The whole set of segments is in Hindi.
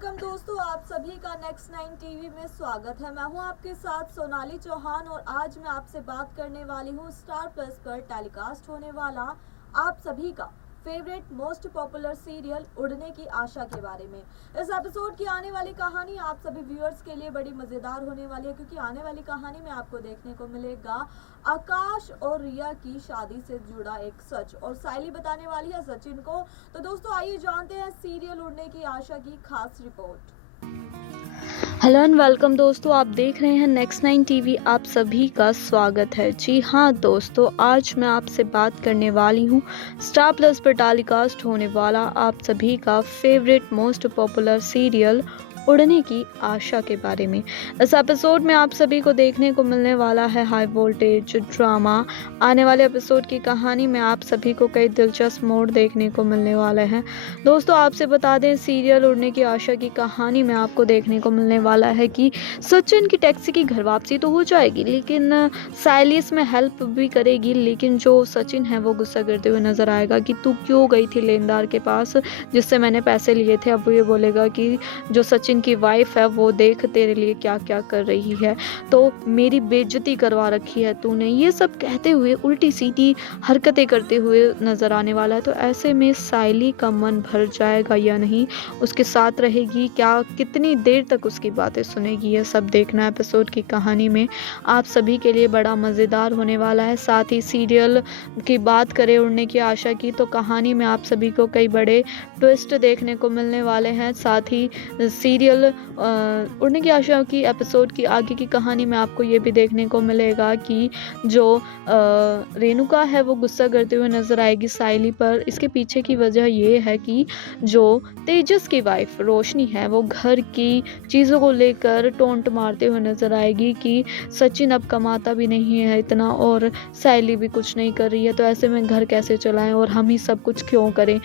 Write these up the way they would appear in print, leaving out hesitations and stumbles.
वेलकम दोस्तों, आप सभी का नेक्स्ट 9 टीवी में स्वागत है। मैं हूं आपके साथ सोनाली चौहान और आज मैं आपसे बात करने वाली हूं स्टार प्लस पर टेलीकास्ट होने वाला आप सभी का फेवरेट मोस्ट पॉपुलर सीरियल उड़ने की आशा के बारे में। इस एपिसोड की आने वाली कहानी आप सभी व्यूअर्स के लिए बड़ी मज़ेदार होने वाली है, क्योंकि आने वाली कहानी में आपको देखने को मिलेगा आकाश और रिया की शादी से जुड़ा एक सच, और साइली बताने वाली है सचिन को। तो दोस्तों आइए जानते हैं सीरियल उड़ने की आशा की खास रिपोर्ट। हेलो एंड वेलकम दोस्तों, आप देख रहे हैं नेक्स्ट 9 टीवी। आप सभी का स्वागत है। जी हाँ दोस्तों, आज मैं आपसे बात करने वाली हूँ स्टार प्लस पर टेलीकास्ट होने वाला आप सभी का फेवरेट मोस्ट पॉपुलर सीरियल उड़ने की आशा के बारे में। इस एपिसोड में आप सभी को देखने को मिलने वाला है हाई वोल्टेज ड्रामा। आने वाले एपिसोड की कहानी में आप सभी को कई दिलचस्प मोड़ देखने को मिलने वाले हैं। दोस्तों आपसे बता दें, सीरियल उड़ने की आशा की कहानी में आपको देखने को मिलने वाला है कि सचिन की टैक्सी की घर वापसी तो हो जाएगी, लेकिन साइली इसमें हेल्प भी करेगी। लेकिन जो सचिन है वो गुस्सा करते हुए नजर आएगा कि तू क्यों गई थी लेनदार के पास जिससे मैंने पैसे लिए थे। अब वो ये बोलेगा कि जो सचिन की वाइफ है वो देख तेरे लिए क्या क्या कर रही है, तो मेरी बेइज्जती करवा रखी है तूने। ये सब कहते हुए उल्टी सीधी हरकतें करते हुए नजर आने वाला है। तो ऐसे में साइली का मन भर जाएगा या नहीं, उसके साथ रहेगी क्या, कितनी देर तक उसकी बातें सुनेगी, ये सब देखना एपिसोड की कहानी में आप सभी के लिए बड़ा मज़ेदार होने वाला है। साथ ही सीरियल की बात करें उड़ने की आशा की, तो कहानी में आप सभी को कई बड़े ट्विस्ट देखने को मिलने वाले हैं। साथ ही सीरियल उड़ने की आशा की एपिसोड की आगे की कहानी में आपको ये भी देखने को मिलेगा कि जो रेणुका है वो गुस्सा करते हुए नजर आएगी साइली पर। इसके पीछे की वजह ये है कि जो तेजस की वाइफ रोशनी है वो घर की चीज़ों को लेकर टोंट मारते हुए नजर आएगी कि सचिन अब कमाता भी नहीं है इतना और साइली भी कुछ नहीं कर रही है, तो ऐसे में घर कैसे चलाएं और हम ही सब कुछ क्यों करें।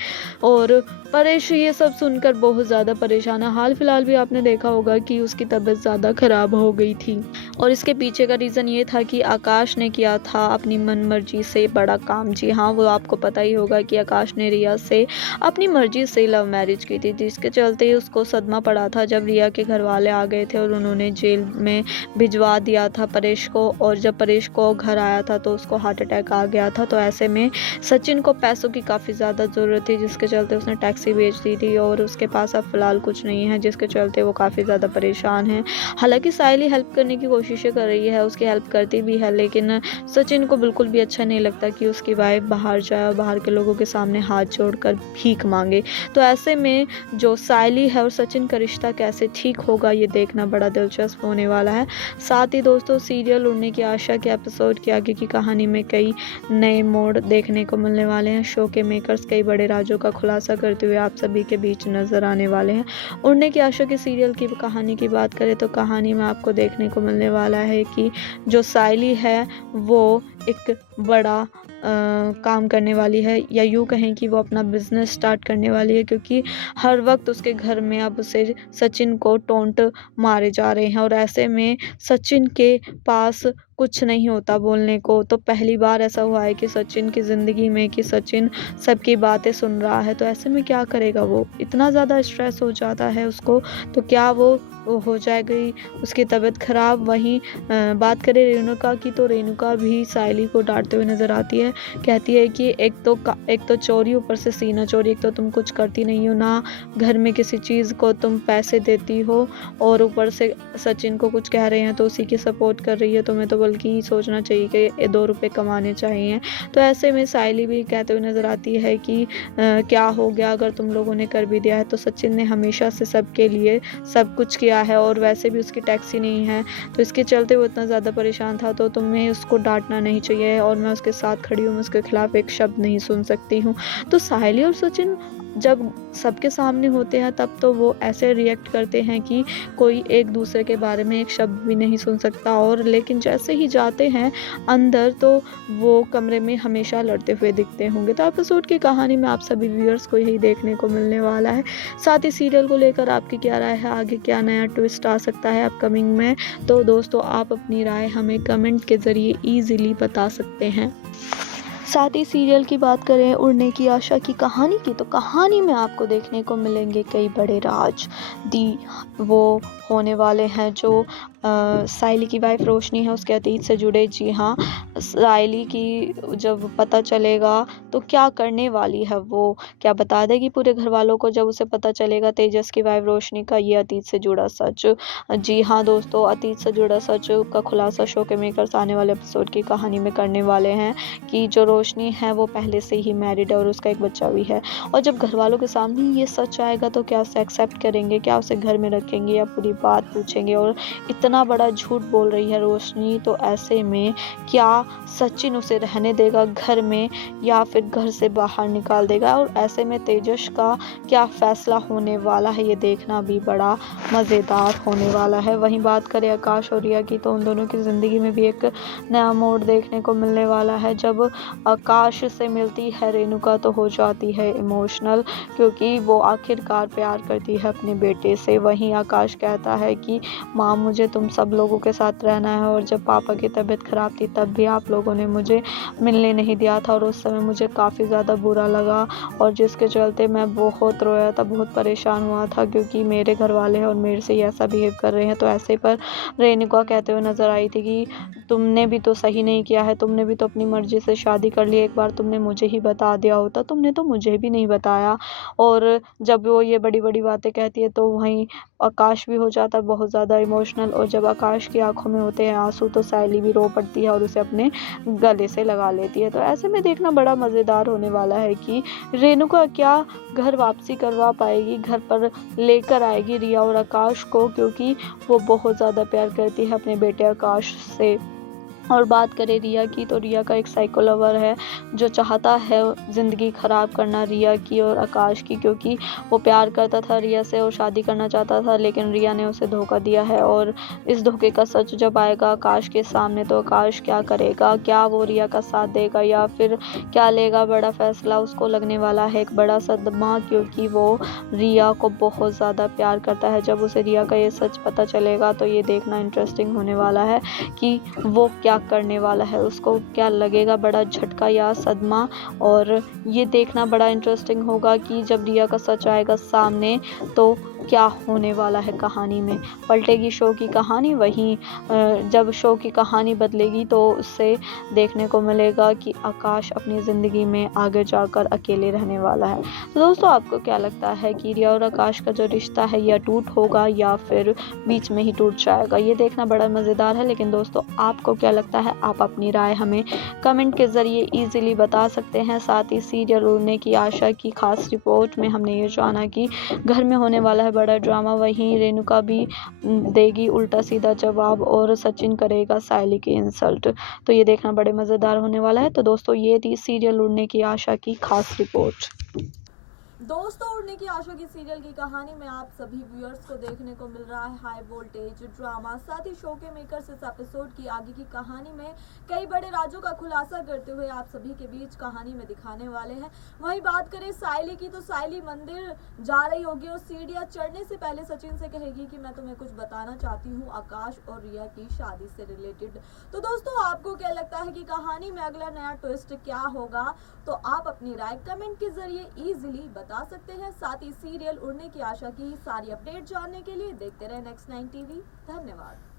और परेश ये सब सुनकर बहुत ज़्यादा परेशान है। हाल फिलहाल भी आपने देखा होगा कि उसकी तबीयत ज़्यादा ख़राब हो गई थी, और इसके पीछे का रीज़न ये था कि आकाश ने किया था अपनी मनमर्जी से बड़ा काम। जी हाँ, वो आपको पता ही होगा कि आकाश ने रिया से अपनी मर्जी से लव मैरिज की थी, जिसके चलते उसको सदमा पड़ा था जब रिया के घर वाले आ गए थे और उन्होंने जेल में भिजवा दिया था परेश को। और जब परेश को घर आया था तो उसको हार्ट अटैक आ गया था। तो ऐसे में सचिन को पैसों की काफ़ी ज़्यादा ज़रूरत थी, जिसके चलते उसने टैक्सी बेच दी थी और उसके पास अब फिलहाल कुछ नहीं है, जिसके चलते वो काफ़ी ज़्यादा परेशान है। हालांकि साइली हेल्प करने की कोशिशें कर रही है, उसकी हेल्प करती भी है, लेकिन सचिन को बिल्कुल भी अच्छा नहीं लगता कि उसकी वाइफ बाहर जाए और बाहर के लोगों के सामने हाथ जोड़कर भीख मांगे। तो ऐसे में जो साइली है और सचिन का रिश्ता कैसे ठीक होगा ये देखना बड़ा दिलचस्प होने वाला है। साथ ही दोस्तों सीरियल उड़ने की आशा के एपिसोड के आगे की कहानी में कई नए मोड़ देखने को मिलने वाले हैं। शो के मेकर्स कई बड़े राजों का खुलासा करते हुए आप सभी के बीच नजर आने वाले हैं। उड़ने की आशा के सीरियल की कहानी की बात करें तो कहानी में आपको देखने को मिलने वाला है कि जो साइली है वो एक बड़ा काम करने वाली है, या यूँ कहें कि वो अपना बिजनेस स्टार्ट करने वाली है, क्योंकि हर वक्त उसके घर में अब उसे सचिन को टोंट मारे जा रहे हैं और ऐसे में सचिन के पास कुछ नहीं होता बोलने को। तो पहली बार ऐसा हुआ है कि सचिन की ज़िंदगी में कि सचिन सबकी बातें सुन रहा है। तो ऐसे में क्या करेगा, वो इतना ज़्यादा स्ट्रेस हो जाता है उसको, तो क्या वो हो जाएगी उसकी तबीयत ख़राब। वहीं बात करें रेणुका की, तो रेणुका भी साइली को डांटते हुए नज़र आती है, कहती है कि एक तो चोरी, ऊपर से सीना चोरी। एक तो तुम कुछ करती नहीं हो ना, घर में किसी चीज़ को तुम पैसे देती हो, और ऊपर से सचिन को कुछ कह रहे हैं तो उसी की सपोर्ट कर रही है। तुम्हें तो बल्कि सोचना चाहिए कि 2 रुपये कमाने चाहिए। तो ऐसे में साइली भी कहते हुए नज़र आती है कि क्या हो गया अगर तुम लोगों ने कर भी दिया है, तो सचिन ने हमेशा से सबके लिए सब कुछ किया है, और वैसे भी उसकी टैक्सी नहीं है, तो इसके चलते वो इतना ज़्यादा परेशान था। तो तुम्हें उसको डांटना नहीं चाहिए, और मैं उसके साथ खड़ी हूँ, मैं उसके खिलाफ एक शब्द नहीं सुन सकती हूँ। तो साइली और सचिन जब सबके सामने होते हैं तब तो वो ऐसे रिएक्ट करते हैं कि कोई एक दूसरे के बारे में एक शब्द भी नहीं सुन सकता, और लेकिन जैसे ही जाते हैं अंदर तो वो कमरे में हमेशा लड़ते हुए दिखते होंगे। तो एपिसोड की कहानी में आप सभी व्यूअर्स को यही देखने को मिलने वाला है। साथ ही सीरियल को लेकर आपकी क्या राय है, आगे क्या नया ट्विस्ट आ सकता है अपकमिंग में, तो दोस्तों आप अपनी राय हमें कमेंट के ज़रिए ईजिली बता सकते हैं। साथ ही सीरियल की बात करें उड़ने की आशा की कहानी की, तो कहानी में आपको देखने को मिलेंगे कई बड़े राज। दी वो होने वाले हैं जो साइली की वाइफ रोशनी है उसके अतीत से जुड़े। जी हाँ, साइली की जब पता चलेगा तो क्या करने वाली है वो, क्या बता देगी पूरे घर वालों को जब उसे पता चलेगा तेजस की वाइफ रोशनी का ये अतीत से जुड़ा सच। जी हाँ दोस्तों, अतीत से जुड़ा सच का खुलासा शो के मेकर्स आने वाले एपिसोड की कहानी में करने वाले हैं कि जो रोशनी है वो पहले से ही मैरिड है और उसका एक बच्चा भी है। और जब घर वालों के सामने ये सच आएगा तो क्या उसे एक्सेप्ट करेंगे, क्या उसे घर में रखेंगे या पूरी बात पूछेंगे। और इतना बड़ा झूठ बोल रही है रोशनी, तो ऐसे में क्या सचिन उसे रहने देगा घर में या फिर घर से बाहर निकाल देगा। और ऐसे में तेजस का क्या फैसला होने वाला है ये देखना भी बड़ा मज़ेदार होने वाला है। वहीं बात करें आकाश और रिया की, तो उन दोनों की ज़िंदगी में भी एक नया मोड़ देखने को मिलने वाला है। जब आकाश से मिलती है रेणुका तो हो जाती है इमोशनल, क्योंकि वो आखिरकार प्यार करती है अपने बेटे से। वहीं आकाश कहता है कि माँ मुझे तुम सब लोगों के साथ रहना है, और जब पापा की तबीयत ख़राब थी तब भी आप लोगों ने मुझे मिलने नहीं दिया था और उस समय मुझे काफ़ी ज़्यादा बुरा लगा, और जिसके चलते मैं बहुत रोया था, बहुत परेशान हुआ था क्योंकि मेरे घर वाले हैं और मेरे से ही ऐसा बिहेव कर रहे हैं। तो ऐसे पर रेणुका कहते हुए नज़र आई थी कि तुमने भी तो सही नहीं किया है, तुमने भी तो अपनी मर्ज़ी से शादी कर ली, एक बार तुमने मुझे ही बता दिया होता, तुमने तो मुझे भी नहीं बताया। और जब वो ये बड़ी-बड़ी बातें कहती है तो वहीं आकाश भी हो जाता है बहुत ज़्यादा इमोशनल, और जब आकाश की आँखों में होते हैं आँसू तो सायली भी रो पड़ती है और उसे अपने गले से लगा लेती है। तो ऐसे में देखना बड़ा मज़ेदार होने वाला है कि रेणुका क्या घर वापसी करवा पाएगी, घर पर लेकर आएगी रिया और आकाश को, क्योंकि वो बहुत ज़्यादा प्यार करती है अपने बेटे आकाश से। और बात करें रिया की, तो रिया का एक साइको लवर है जो चाहता है ज़िंदगी ख़राब करना रिया की और आकाश की, क्योंकि वो प्यार करता था रिया से और शादी करना चाहता था, लेकिन रिया ने उसे धोखा दिया है। और इस धोखे का सच जब आएगा आकाश के सामने तो आकाश क्या करेगा, क्या वो रिया का साथ देगा या फिर क्या लेगा बड़ा फ़ैसला, उसको लगने वाला है एक बड़ा सदमा, क्योंकि वो रिया को बहुत ज़्यादा प्यार करता है। जब उसे रिया का ये सच पता चलेगा तो ये देखना इंटरेस्टिंग होने वाला है कि वो क्या करने वाला है, उसको क्या लगेगा, बड़ा झटका या सदमा। और ये देखना बड़ा इंटरेस्टिंग होगा कि जब रिया का सच आएगा सामने तो क्या होने वाला है कहानी में, पलटेगी शो की कहानी। वहीं जब शो की कहानी बदलेगी तो उससे देखने को मिलेगा कि आकाश अपनी ज़िंदगी में आगे जाकर अकेले रहने वाला है। तो दोस्तों आपको क्या लगता है कि रिया और आकाश का जो रिश्ता है यह टूट होगा या फिर बीच में ही टूट जाएगा, ये देखना बड़ा मज़ेदार है। लेकिन दोस्तों आपको क्या लगता है, आप अपनी राय हमें कमेंट के ज़रिए ईजिली बता सकते हैं। साथ ही सीरियल उड़ने की आशा की खास रिपोर्ट में हमने ये जाना कि घर में होने वाला है बड़ा ड्रामा, वहीं रेणुका भी देगी उल्टा सीधा जवाब और सचिन करेगा सायली की इंसल्ट। तो ये देखना बड़े मज़ेदार होने वाला है। तो दोस्तों ये थी सीरियल उड़ने की आशा की खास रिपोर्ट। दोस्तों उड़ने की आशा की सीरियल की कहानी में आप सभी व्यूअर्स को देखने को मिल रहा है हाई वोल्टेज ड्रामा। साथ ही शो के मेकर्स इस एपिसोड की आगे की कहानी में कई बड़े राजों का खुलासा करते हुए आप सभी के बीच कहानी में दिखाने वाले हैं। वहीं बात करें सायली की, तो सायली मंदिर जा रही होगी और सीढ़ियां चढ़ने से पहले सचिन से कहेगी कि मैं तुम्हें कुछ बताना चाहती हूँ आकाश और रिया की शादी से रिलेटेड। तो दोस्तों आपको क्या लगता है कि कहानी में अगला नया ट्विस्ट क्या होगा, तो आप अपनी राय कमेंट के जरिए इजीली बता सकते हैं। साथ ही सीरियल उड़ने की आशा की सारी अपडेट जानने के लिए देखते रहे नेक्स्ट 9 टीवी। धन्यवाद।